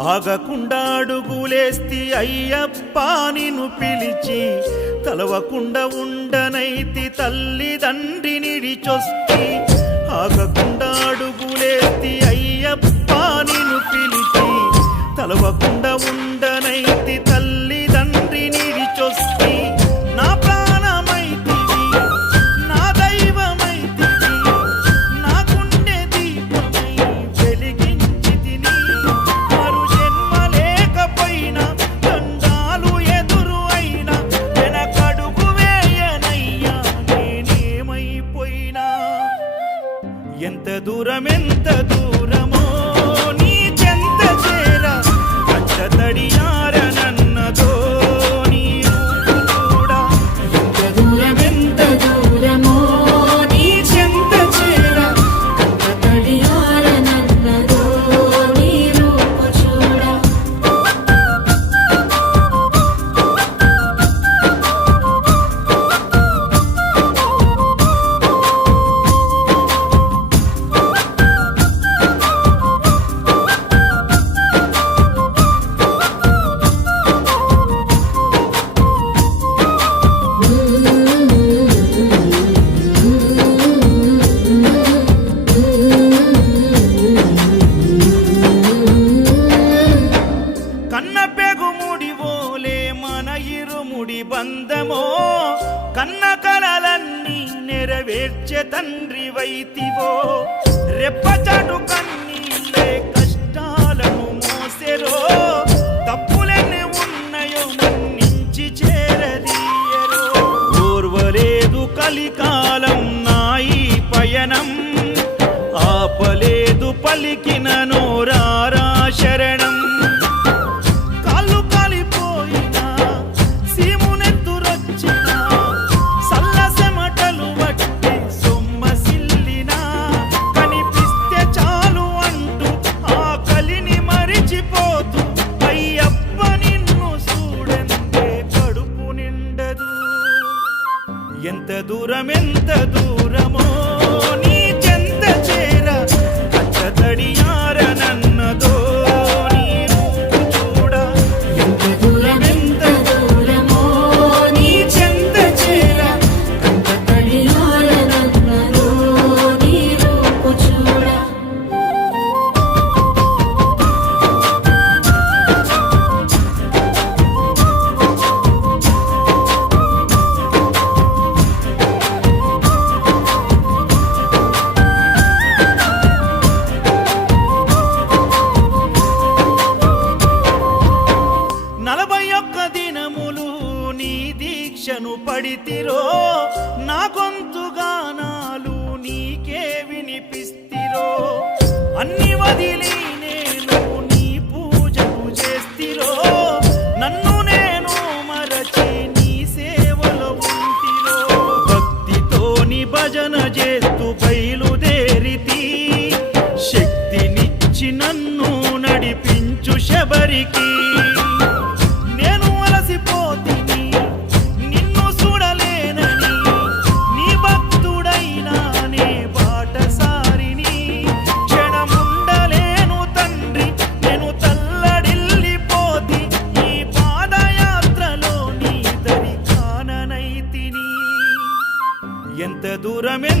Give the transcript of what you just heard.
ఆగకుండా అడుగులేస్తి అయ్యప్ప నిన్ను పిలిచి, తలవకుండా ఉండనైతి తల్లిదండ్రి నిడిచొస్తి. ఆగకుండా అడుగులేస్తి అయ్యప్ప నిన్ను పిలిచి, తలవకుండా ఉండనైతి తల్లిదండ్రి నిడిచొస్తి. నా ప్రాణమైతివి, నా దైవమైతివి, నా గుండె దీపమై వెలిగించితిని. మరు జన్మ లేకపోయినా, దండాలు ఎదురు అయినా, వెనకడుగు వేయనయ్యా నేనేమైపోయినా. ఎంత దూరమో నీ చెంత చేర, కంట తడియారనన్నదో నీ రూపు చూడ. ఎంత దూరమో నీ చెంత చేర, కంట తడియారనన్నదో నీ రూపు చూడ. కన్న పెగుముడి ఓలే మన ఇరుముడి బంధమో, కన్న కలలన్నీ నెరవేర్చే తండ్రి వైతివో. రెప్పచాటు కన్నీళ్ళే కష్టాలను మోసెరో, తప్పులెన్ని ఉన్నాయో మన్నించి చేరదీయరో. ఓర్వలేదు కలికాలం నా ఈ పయనం, ఆపలేదు పలికిన నోరారా శరణం. కాళ్ళు కాలిపోయినా, సీమునెత్తురొచ్చినా, సల్ల సెమటలు వట్టి సొమ్మసిల్లినా, కనిపిస్తే చాలు అంటూ ఆ కలిని మరిచిపోతూ, అయ్యప్ప నిన్ను చూడందే కడుపు నిండదు. ఎంత దూరమో నీ చెంత చేర, కంట తడియారనన్నదో నీ రూపు చూడ. ఎంత దూరమో నీ చెంత చేర, కంట తడియారనన్నదో నీ రూపు చూడ. నలభై ఒక్క దినములు నీ దీక్షను పడితిరో, నా గొంతుగానాలు నీకే వినిపిస్తిరో. అన్ని వదిలి నేను నీ పూజకు చేస్తిరో, నన్ను నేను మరచి నీ సేవలో ఉంటిరో. భక్తితో నీ భజన చేస్తూ బయలుదేరితి, శక్తినిచ్చి నన్ను నడిపించు శబరికి. నేను అలసిపోతిని నిన్ను చూడలేనని, నీ భక్తుడైనా నే బాటసారిని. క్షణముండలేను తండ్రి, నేను తల్లడిల్లిపోతి, ఈ పాదయాత్రలో నీ దరి కాననైతిని. ఎంత దూరమో